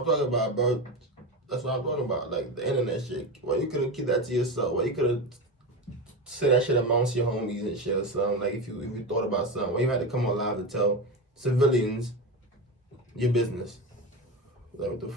I'm talking about, bro. That's what I'm talking about. Like the internet shit. Why you couldn't keep that to yourself? Why you couldn't say that shit amongst your homies and shit or something? Like if you thought about something, why you had to come on live to tell civilians your business? Like what the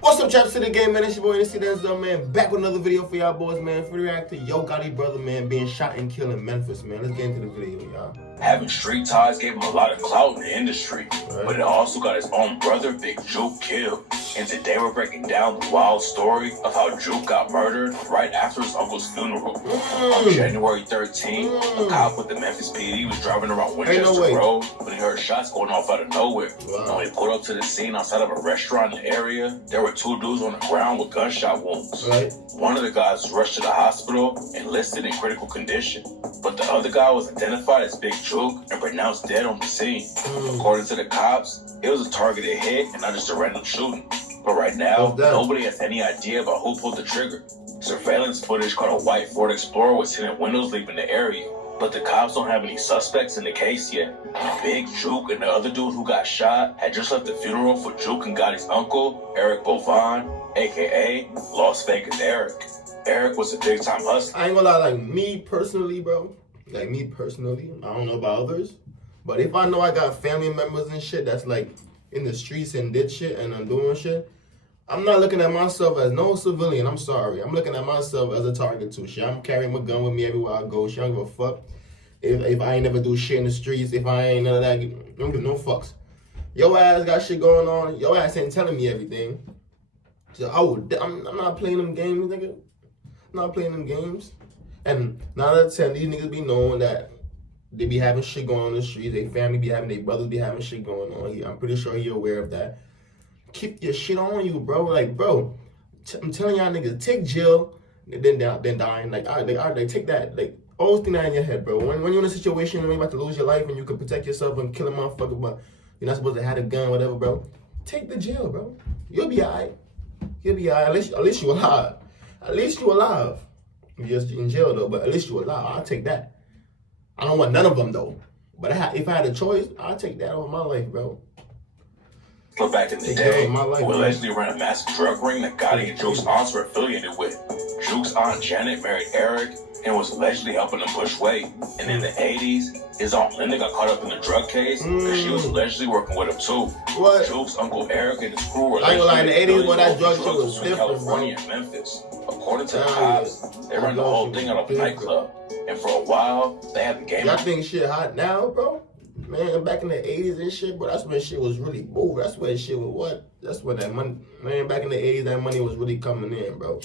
What's up, chaps? To the game, man. It's your boy, Danzel, man. Back with another video for y'all boys, man. For the react to Yo Gotti brother, man, being shot and killed in Memphis, man. Let's get into the video, y'all. Having street ties gave him a lot of clout in the industry, but it also got his own brother, Big Jook, killed. And today we're breaking down the wild story of how Jook got murdered right after his uncle's funeral. On January 13th, a cop with the Memphis PD was driving around Winchester Road when he heard shots going off out of nowhere. When he pulled up to the scene outside of a restaurant in the area, there were two dudes on the ground with gunshot wounds. One of the guys was rushed to the hospital and listed in critical condition, but the other guy was identified as Big Jook and pronounced dead on the scene. According to the cops, it was a targeted hit and not just a random shooting. But right now, nobody has any idea about who pulled the trigger. Surveillance footage caught a white Ford Explorer with tinted windows leaving the area, but the cops don't have any suspects in the case yet. Big Jook and the other dude who got shot had just left the funeral for Jook and Gotti's uncle, Eric Bovon, aka Las Vegas Eric. Eric was a big-time hustler. I ain't gonna lie, like me personally, bro. Like me personally, I don't know about others, but if I know I got family members and shit that's like in the streets and did shit and I'm doing shit, I'm not looking at myself as no civilian. I'm sorry. I'm looking at myself as a target too. Shit, I'm carrying my gun with me everywhere I go. Shit, I don't give a fuck if I ain't never do shit in the streets. If I ain't none of that, I don't give no fucks. Your ass got shit going on. Your ass ain't telling me everything. So I'm not playing them games, nigga. I'm not playing them games. And 9 out of 10, these niggas be knowing that they be having shit going on in the streets. Their family be having, their brothers be having shit going on. I'm pretty sure you're aware of that. Keep your shit on you, bro. Like, bro, I'm telling y'all niggas, take jail, then dying. Like, all right, take that. Like, always think that in your head, bro. When you're in a situation where you're about to lose your life and you can protect yourself and kill a motherfucker, but you're not supposed to have a gun, whatever, bro. Take the jail, bro. You'll be all right. You'll be all right. At least you're alive. At least you're alive. You're just in jail, though, but at least you're alive. I'll take that. I don't want none of them, though. But if I had a choice, I'll take that over my life, bro. But back in the day, who allegedly ran a massive drug ring that Gotti and Jook's aunts were affiliated with. Jook's aunt Janet married Eric and was allegedly helping him push weight. And in the 80s, his aunt Linda got caught up in the drug case because she was allegedly working with him too. What? Jook's uncle Eric and his crew were I ain't gonna lie, in the 80s when that drug shit was between different, California bro. and Memphis. According to the cops, they ran the whole thing out of a nightclub. And for a while, they had the game. Y'all think shit hot now, bro? Man, back in the 80s and shit, bro, that's when shit was really moving. That's when shit was what? That's when that money, man, back in the 80s, that money was really coming in, bro.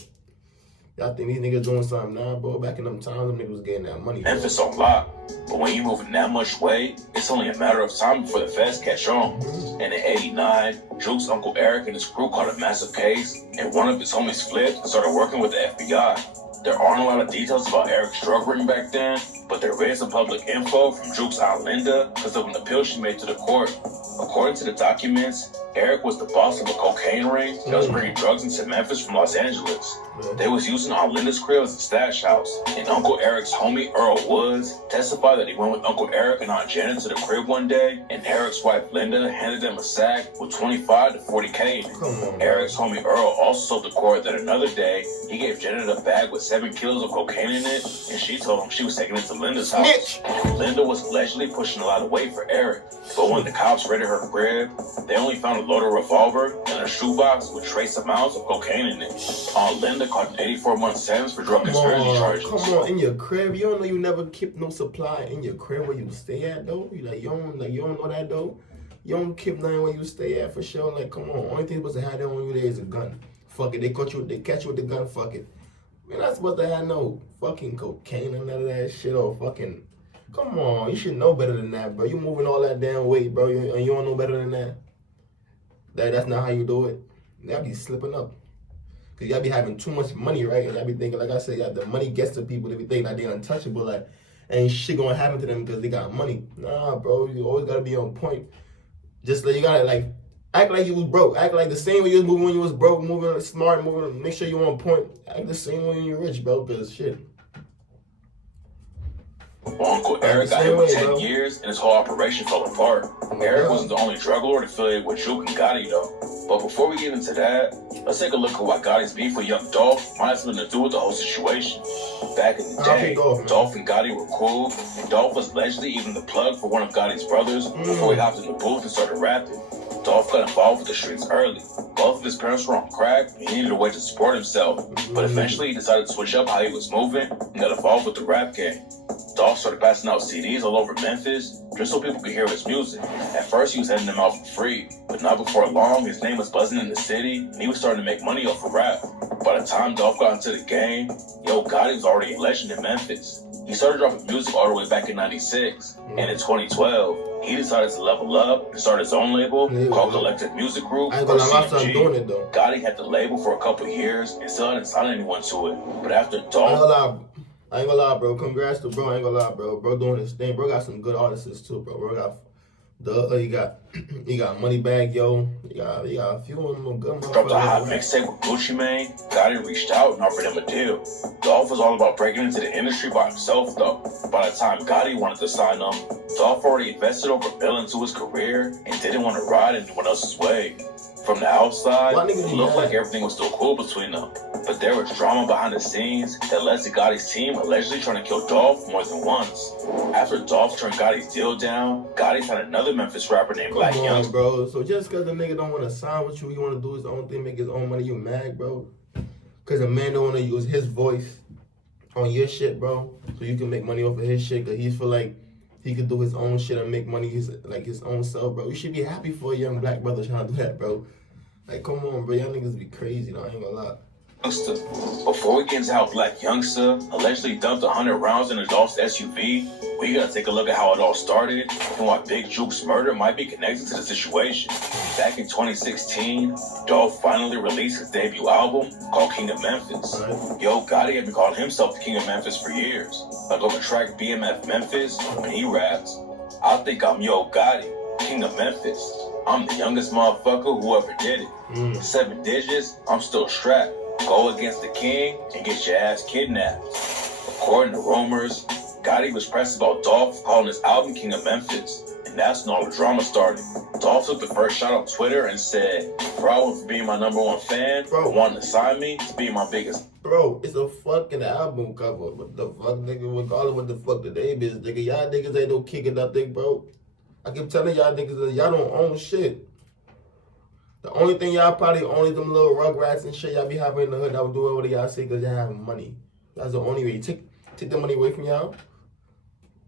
Y'all think these niggas doing something now, bro? Back in them times, them niggas was getting that money. Memphis on lock. But when you moving that much weight, it's only a matter of time before the feds catch on. And in 89, Jook's uncle Eric and his crew caught a massive case, and one of his homies flipped and started working with the FBI. There aren't a lot of details about Eric's drug ring back then, but there is some public info from Jook's aunt Linda because of an appeal she made to the court. According to the documents, Eric was the boss of a cocaine ring that was bringing drugs into Memphis from Los Angeles. They was using Aunt Linda's crib as a stash house, and Uncle Eric's homie Earl Woods testified that he went with Uncle Eric and Aunt Janet to the crib one day, and Eric's wife Linda handed them a sack with 25 to 40K in it. Eric's homie Earl also told the court that another day he gave Janet a bag with 7 kilos of cocaine in it, and she told him she was taking it to Linda's house. Linda was allegedly pushing a lot of weight for Eric, but when the cops raided her crib, they only found a loaded revolver and a shoebox with trace amounts of cocaine in it. Aunt Linda caught an 84-month sentence for drug conspiracy charges. Come on, in your crib, you don't know you never keep no supply in your crib where you stay at though. You don't know that though. You don't keep nothing where you stay at for sure. Like, come on, only thing supposed to have that on you there is a gun. Fuck it, they catch you with the gun. Fuck it. You're not supposed to have no fucking cocaine or none of that shit or fucking. Come on, you should know better than that, bro. You moving all that damn weight, bro, and you don't know better than that. That's not how you do it. Y'all be slipping up. Because y'all be having too much money, right? And y'all be thinking, like I said, the money gets to people. They be thinking like they're untouchable. Like, ain't shit gonna happen to them because they got money. Nah, bro. You always gotta be on point. Just like you gotta, like, act like you was broke. Act like the same way you was moving when you was broke. Moving smart. Moving, make sure you on point. Act the same way when you're rich, bro. Because shit. Well, Uncle Eric got hit for 10 years, and his whole operation fell apart. Eric wasn't the only drug lord affiliated with Jook and Gotti, though. But before we get into that, let's take a look at why Gotti's beef with young Dolph might have something to do with the whole situation. Back in the day, Dolph and Gotti were cool, and Dolph was allegedly even the plug for one of Gotti's brothers before he hopped in the booth and started rapping. Dolph got involved with the streets early. Both of his parents were on crack, and he needed a way to support himself. But eventually, he decided to switch up how he was moving and got involved with the rap game. Dolph started passing out CDs all over Memphis just so people could hear his music. At first, he was handing them out for free, but not before long, his name was buzzing in the city, and he was starting to make money off of rap. By the time Dolph got into the game, Yo Gotti was already a legend in Memphis. He started dropping music all the way back in '96, and in 2012, he decided to level up and start his own label called Collective Music Group, or CMG. Gotti had the label for a couple years and still hadn't signed anyone to it. But after Dolph... I ain't gonna lie, bro. Congrats to bro. I ain't gonna lie, bro. Bro doing his thing. Bro got some good artists too, bro. Bro got he got Moneybag Yo. He got a few of them good ones. Dropped a hot mixtape with Gucci Mane. Gotti reached out and offered him a deal. Dolph was all about breaking into the industry by himself, though. By the time Gotti wanted to sign him, Dolph already invested over $1 billion into his career and didn't want to ride anyone else's way. From the outside, it looked like everything was still cool between them. But there was drama behind the scenes that led to Gotti's team allegedly trying to kill Dolph more than once. After Dolph turned Gotti's deal down, Gotti found another Memphis rapper named Black Young. Bro. So just because the nigga don't want to sign with you, he want to do his own thing, make his own money, you mad, bro? Because the man don't want to use his voice on your shit, bro, so you can make money off of his shit, because he feel like he could do his own shit and make money his own self, bro. You should be happy for a young black brother trying to do that, bro. Like, come on, bro. Y'all niggas be crazy, though. I ain't gonna lie. Before we get into how Black Youngster allegedly dumped 100 rounds in Dolph's SUV, we gotta take a look at how it all started and why Big Jook's murder might be connected to the situation. Back in 2016, Dolph finally released his debut album called King of Memphis. Yo Gotti had been calling himself the King of Memphis for years. Like on the track BMF Memphis, when he raps, I think I'm Yo Gotti, King of Memphis. I'm the youngest motherfucker who ever did it. 7 digits, I'm still strapped. Go against the king and get your ass kidnapped. According to rumors, Gotti was pressed about Dolph calling his album King of Memphis, and that's when all the drama started. Dolph took the first shot on Twitter and said, "Proud for being my #1 fan, bro, wanting to sign me to be my biggest." Bro, it's a fucking album cover. What the fuck, nigga? Regardless what the fuck the name is, nigga. Y'all niggas ain't no king or nothing, bro. I keep telling y'all niggas that y'all don't own shit. The only thing y'all probably own is them little rugrats and shit y'all be having in the hood that will do whatever y'all say because y'all have money. That's the only way. Take the money away from y'all.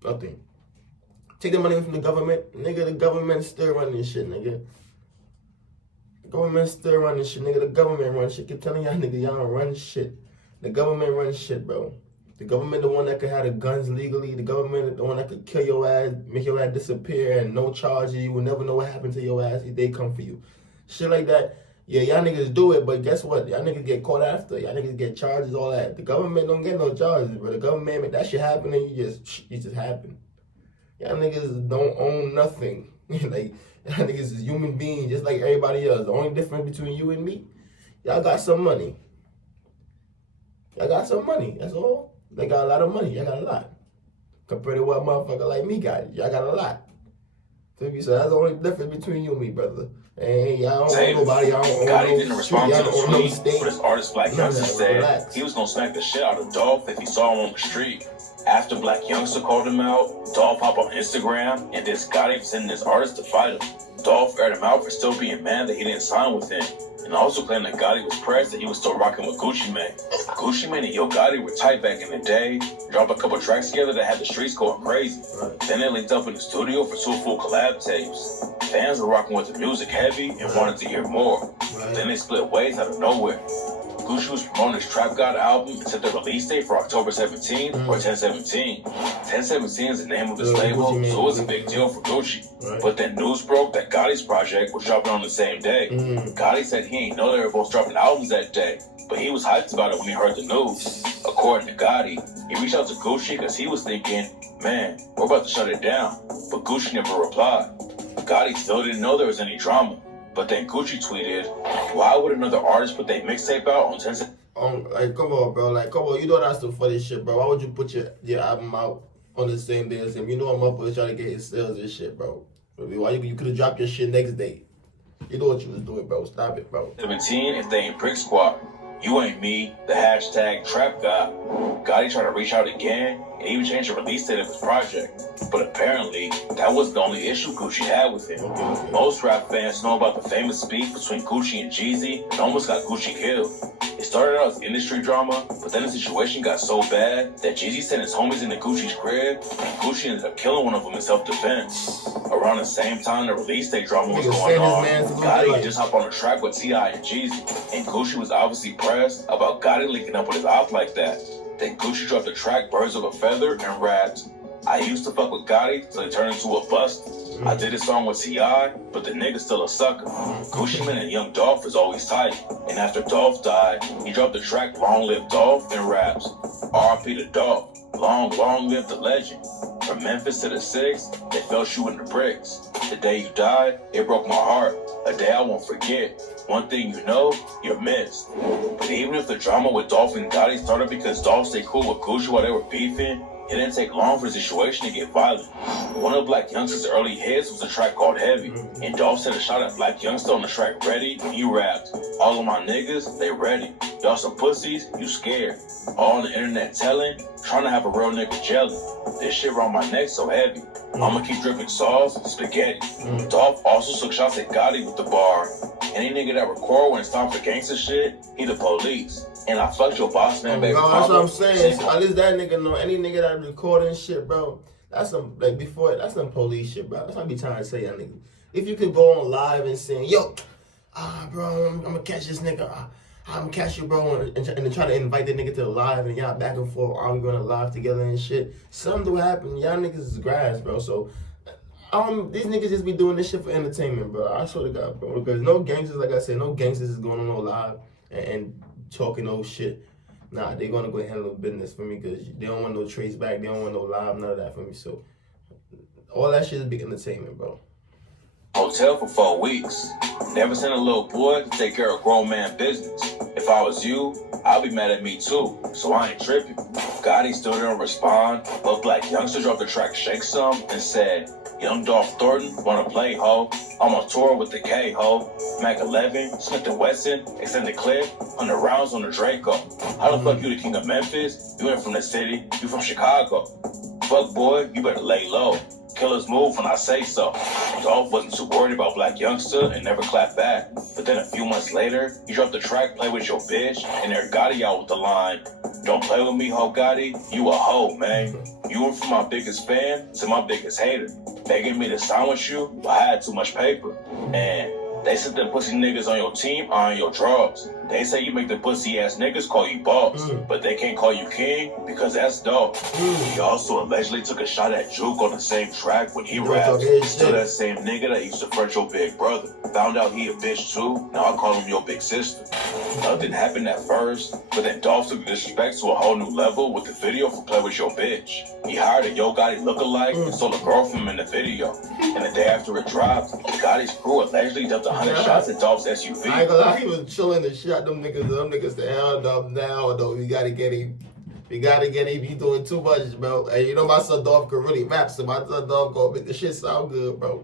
Nothing. Take the money away from the government. Nigga, the government still running this shit, nigga. The government still running this shit, nigga. The government runs shit. Keep telling y'all nigga y'all don't run shit. The government runs shit, bro. The government the one that could have the guns legally. The government the one that could kill your ass, make your ass disappear and no charges. You will never know what happened to your ass if they come for you. Shit like that. Yeah, y'all niggas do it, but guess what? Y'all niggas get caught after. Y'all niggas get charges, all that. The government don't get no charges, but the government make that shit happen and you just happen. Y'all niggas don't own nothing. Like, y'all niggas is human beings just like everybody else. The only difference between you and me, y'all got some money. Y'all got some money, that's all. They got a lot of money. Y'all got a lot. Compared to what a motherfucker like me got. Y'all got a lot. So that's the only difference between you and me, brother. And y'all don't own nobody. Y'all don't own Gotti didn't respond to the tweet, but his artist Black Youngster said he was gonna smack the shit out of Dolph if he saw him on the street. After Black Youngster called him out, Dolph hopped on Instagram and dissed Gotti for sending his artist to fight him. Dolph aired him out for still being mad that he didn't sign with him, and also claimed that Gotti was pressed that he was still rocking with Gucci Mane. Gucci Mane and Yo Gotti were tight back in the day, dropped a couple tracks together that had the streets going crazy. Then they linked up in the studio for 2 full collab tapes. Fans were rocking with the music heavy and wanted to hear more. Then they split ways out of nowhere. Gucci was promoting his Trap God album and set the release date for October 17th or 10/17. 10/17 is the name of his label, so it was a big deal for Gucci. But then news broke that Gotti's project was dropping on the same day. Gotti said he ain't know they were both dropping albums that day, but he was hyped about it when he heard the news. According to Gotti, he reached out to Gucci because he was thinking, man, we're about to shut it down. But Gucci never replied. Gotti still didn't know there was any drama. But then Gucci tweeted, why would another artist put their mixtape out on 10? Like, come on, bro. Like, come on. You know that's the funny shit, bro. Why would you put your album out on the same day as him. You know I'm up with trying to get his sales and shit, bro. Why you could have dropped your shit next day? You know what you was doing, bro. Stop it, bro. 17 if they ain't Brick Squad. You ain't me, the hashtag trap guy. Gotti tried to reach out again and even changed the release date of his project. But apparently, that wasn't the only issue Gucci had with him. Okay. Most rap fans know about the famous beef between Gucci and Jeezy and almost got Gucci killed. It started out as industry drama, but then the situation got so bad that Jeezy sent his homies into Gucci's crib, and Gucci ended up killing one of them in self-defense. Around the same time the release day drama was going on, Gotti had just hopped on a track with T.I. and Jeezy, and Gucci was obviously pressed about Gotti linking up with his op like that. Then Gucci dropped the track Birds of a Feather and rapped, I used to fuck with Gotti till he turned into a bust. I did a song with T.I., but the nigga's still a sucker. Gucci Mane and Young Dolph is always tight. And after Dolph died, he dropped the track Long Live Dolph and raps, R.I.P. to Dolph, long live the legend. From Memphis to the 6, they fell shooting the bricks. The day you died, it broke my heart. A day I won't forget. One thing you know, you're missed. But even if the drama with Dolph and Gotti started because Dolph stayed cool with Gucci while they were beefing, it didn't take long for the situation to get violent. One of Black Youngster's early hits was a track called Heavy, and Dolph said a shot at Black Youngster on the track Ready, and he rapped, all of my niggas, they ready. Y'all some pussies, you scared. All on the internet telling, trying to have a real nigga jelly. This shit around my neck so heavy. I'ma keep dripping sauce, spaghetti. Dolph also took shots at Gotti with the bar. Any nigga that record when it's time for gangster shit, he the police. And I fucked your boss man, baby. That's what I'm saying. At least that nigga know. Any nigga that recording shit, bro, that's some, like before, that's some police shit, bro. That's what I be trying to say, y'all niggas. If you could go on live and say, yo, bro, I'm gonna catch this nigga. I'm gonna catch you, bro, and then try to invite the nigga to the live and y'all back and forth, arguing on live together and shit. Something will happen. Y'all niggas is grass, bro. So, these niggas just be doing this shit for entertainment, bro. I swear to God, bro. Because no gangsters, like I said, no gangsters is going on no live and talking no shit. Nah, they gonna go handle business for me because they don't want no trace back. They don't want no live, none of that for me. So, all that shit is big entertainment, bro. Hotel for 4 weeks. Never sent a little boy to take care of grown man business. If I was you, I'd be mad at me too, so I ain't tripping. Gotti still didn't respond, but Black Youngster dropped the track Shake Some and said, Young Dolph Thornton, wanna play, ho? I'm on tour with the K, ho. Mac 11, Smith & Wesson, extended clip, 100 rounds on the Draco. How the fuck you the king of Memphis? You ain't from the city, you from Chicago. Fuck boy, you better lay low. Killers move when I say so. Dolph wasn't too worried about Black Youngster and never clapped back. But then a few months later, he dropped the track Play With Your Bitch, and there Gotti out with the line, don't play with me, ho Gotti, you a hoe, man. You went from my biggest fan to my biggest hater. Begging me to sign with you, but I had too much paper. And they said the pussy niggas on your team are on your drugs. They say you make the pussy ass niggas call you boss, but they can't call you king because that's dope. He also allegedly took a shot at Jook on the same track when he rapped. Still that same nigga that used to front your big brother. Found out he a bitch too, now I call him your big sister. Nothing happened at first, but then Dolph took the disrespect to a whole new level with the video for Play With Your Bitch. He hired a Yo Gotti lookalike and stole a girl from him in the video. And the day after it dropped, Gotti's crew allegedly dumped 100 shots at Dolph's SUV. I ain't gonna lie, he was chilling the shit. Them niggas the hell up now, though. We gotta get him. He doing too much, bro. And you know my son Dolph can really rap, so my son Dolph gonna make the shit sound good, bro.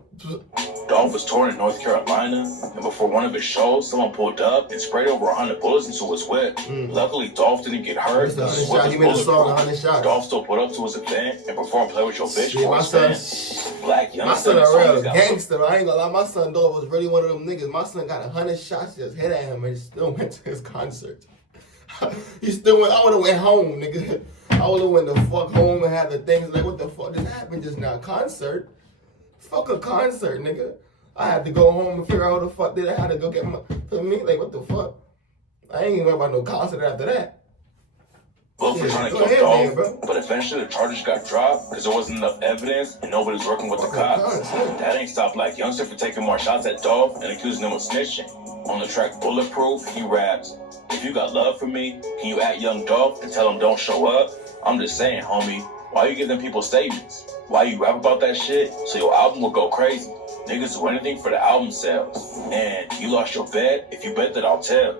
Dolph was touring in North Carolina, and before one of his shows, someone pulled up and sprayed over 100 bullets into his whip. Luckily, Dolph didn't get hurt. He made a song, 100 shots. Dolph still put up to his event and performed Play With Your Bitch for his fans. Black my son a real gangster. I ain't gonna lie, my son Dolph was really one of them niggas. My son got 100 shots just hit at him and he still went to his concert. He still went. I would've went home, nigga. I would've went the fuck home and had the things like, what the fuck just happened just now? Concert? Fuck a concert, nigga. I had to go home and figure out what the fuck did I had to go get my, for me, like what the fuck? I ain't even worried about no concert after that. Both were trying to kill Dolph, but eventually the charges got dropped because there wasn't enough evidence and nobody's working with the cops. That ain't stopped Black Youngster for taking more shots at Dolph and accusing him of snitching. On the track Bulletproof, he raps, if you got love for me, can you at Young Dolph and tell him don't show up? I'm just saying, homie, why you give them people statements? Why you rap about that shit so your album will go crazy? Niggas do anything for the album sales. And you lost your bet if you bet that I'll tell.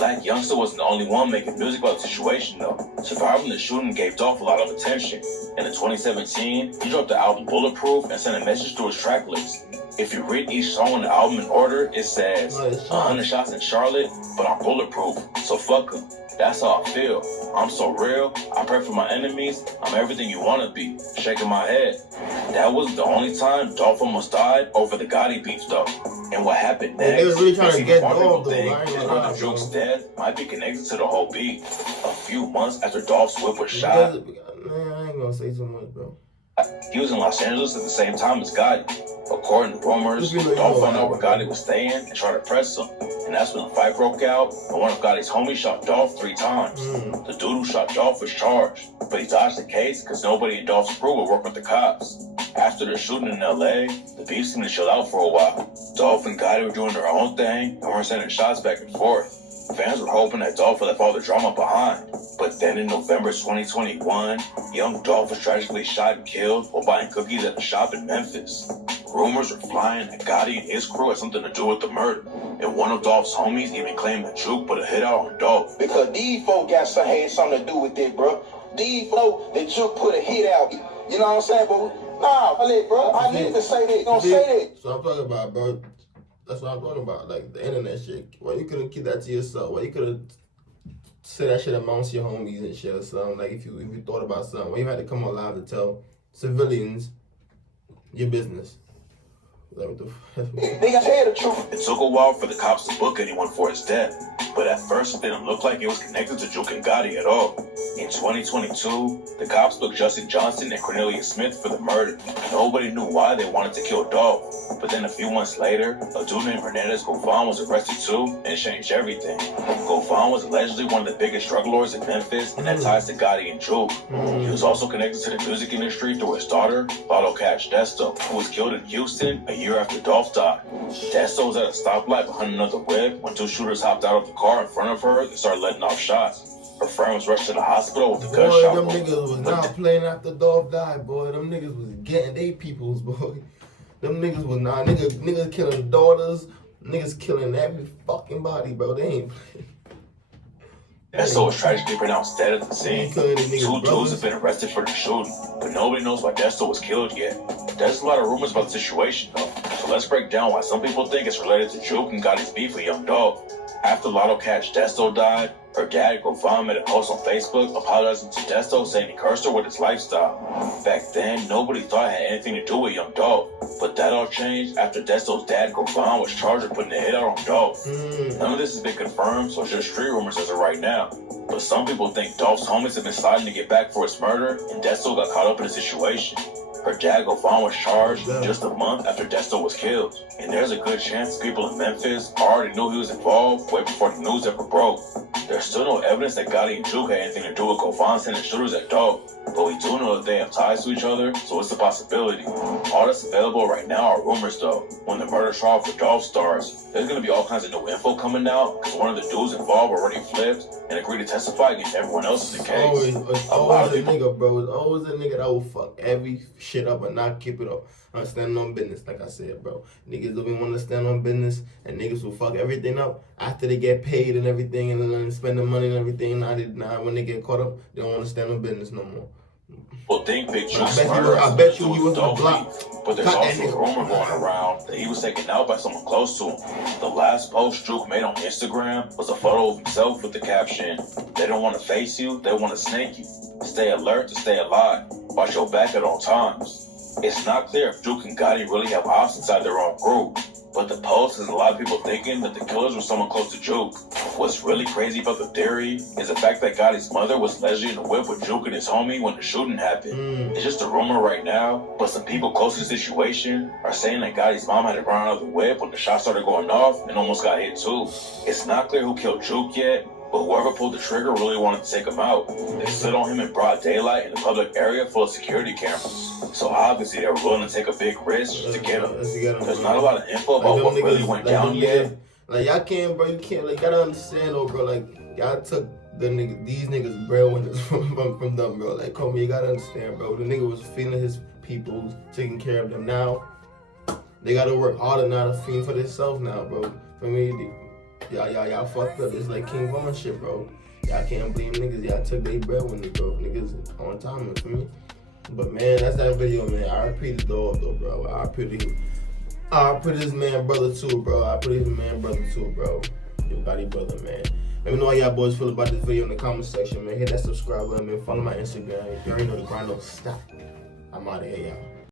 black youngster wasn't the only one making music about the situation though. Surviving the shooting gave Dolph a lot of attention. And in 2017, he dropped the album Bulletproof and sent a message to his track list. If you read each song on the album in order, it says 100 shots in Charlotte, but I'm bulletproof, so fuck them. That's how I feel. I'm so real. I pray for my enemies. I'm everything you want to be. Shaking my head. That wasn't the only time Dolph almost died over the Gotti beef though. And what happened next? They was really trying to get Dolph though. His brother Jook's death might be connected to the whole beef. A few months after Dolph's whip was shot. Man, I ain't gonna say too much, bro. He was in Los Angeles at the same time as Gotti. According to rumors, Dolph found out where Gotti was staying and tried to press him. And that's when a fight broke out, and one of Gotti's homies shot Dolph 3 times. The dude who shot Dolph was charged, but he dodged the case because nobody in Dolph's crew would work with the cops. After the shooting in LA, the beef seemed to chill out for a while. Dolph and Gotti were doing their own thing and were sending shots back and forth. Fans were hoping that Dolph would left all the drama behind. But then in November 2021, young Dolph was tragically shot and killed while buying cookies at a shop in Memphis. Rumors were flying that Gotti and his crew had something to do with the murder. And one of Dolph's homies even claimed that Jook put a hit out on Dolph. Because these folk had something to do with it, bro. These folk that Jook put a hit out. You know what I'm saying, bro? Nah, bro, I need to say that. Don't say that. So I'm talking about, bro. That's what I'm talking about, like the internet shit. Why you couldn't keep that to yourself? Why you couldn't say that shit amongst your homies and shit or something? Like if you thought about something, why you had to come on live to tell civilians your business? Like what the Nigga, tell the truth. It took a while for the cops to book anyone for his death, but at first it didn't look like it was connected to Jook and Gotti at all. In 2022, the cops booked Justin Johnson and Cornelia Smith for the murder. Nobody knew why they wanted to kill Dolph, but then a few months later, a dude named Hernandez Govan was arrested too, and it changed everything. Govan was allegedly one of the biggest drug lords in Memphis and had ties to Gotti and Jook. He was also connected to the music industry through his daughter, Lotto Cash Desto, who was killed in Houston a year after Dolph died. Desto was at a stoplight behind another whip when 2 shooters hopped out of the car in front of her and started letting off shots. Her friend was rushed to the hospital with a gunshot. Boy, them niggas was not playing after Dolph died, boy. Them niggas was getting they peoples, boy. Them niggas was not niggas killing daughters, niggas killing every fucking body, bro. They ain't playing. Desto was tragically pronounced dead at the scene. 2 dudes have been arrested for the shooting, but nobody knows why Desto was killed yet. There's a lot of rumors about the situation though, so let's break down why some people think it's related to Jook and Gotti's beef with young Dolph. After Lotto Cash Desto died, her dad, Govan, made a post on Facebook apologizing to Desto, saying he cursed her with his lifestyle. Back then, nobody thought it had anything to do with young Dolph, but that all changed after Desto's dad, Govan, was charged with putting a hit out on Dolph. None of this has been confirmed, so it's just street rumors as of right now. But some people think Dolph's homies have been sliding to get back for his murder, and Desto got caught up in the situation. Her dad, Govan, was charged just a month after Desto was killed. And there's a good chance people in Memphis already knew he was involved way before the news ever broke. There's still no evidence that Gotti and Jook had anything to do with Govan sending shooters at Dolph, but we do know that they have ties to each other, so it's a possibility. All that's available right now are rumors though. When the murder trial for Dolph starts, there's gonna be all kinds of new info coming out, because one of the dudes involved already flipped and agreed to testify against everyone else in the case. Always a nigga, bro. It's always a nigga that will fuck every shit up and not keep it up. I'm standing on business, like I said, bro. Niggas don't even want to stand on business, and niggas will fuck everything up after they get paid and everything, and then spend the money and everything. Now when they get caught up, they don't want to stand on business no more. Well, think Big Jook's I bet you he was on the block. But there's also a rumor going around that he was taken out by someone close to him. The last post Jook made on Instagram was a photo of himself with the caption, "They don't want to face you, they want to snake you. Stay alert to stay alive. Watch your back at all times." It's not clear if Jook and Gotti really have ops inside their own group, but the post has a lot of people thinking that the killers were someone close to Jook. What's really crazy about the theory is the fact that Gotti's mother was allegedly in the whip with Jook and his homie when the shooting happened. It's just a rumor right now, but some people close to the situation are saying that Gotti's mom had to run out of the whip when the shot started going off and almost got hit too. It's not clear who killed Jook yet, but whoever pulled the trigger really wanted to take him out. They slid on him in broad daylight in a public area full of security cameras. So obviously they were willing to take a big risk just to get him. There's not a lot of info about what really went down yet. Like y'all can't, bro. You can't. Like y'all don't understand, though, bro. Like y'all took these niggas breadwinners from them, bro. Like, come on, you gotta understand, bro. The nigga was feeding his people, taking care of them. Now they gotta work harder now to feed for themselves now, bro. For me, Y'all fucked up. It's like King Von shit, bro. Y'all can't blame niggas. Y'all took their bread when they broke. Niggas on time for me. But man, that's that video, man. I repeat the Dolph though, bro. I put his man brother too, bro. Your Gotti brother, man. Let me know how y'all boys feel about this video in the comment section, man. Hit that subscribe button, man. Follow my Instagram. You already know the grind don't stop. I'm out of here, y'all.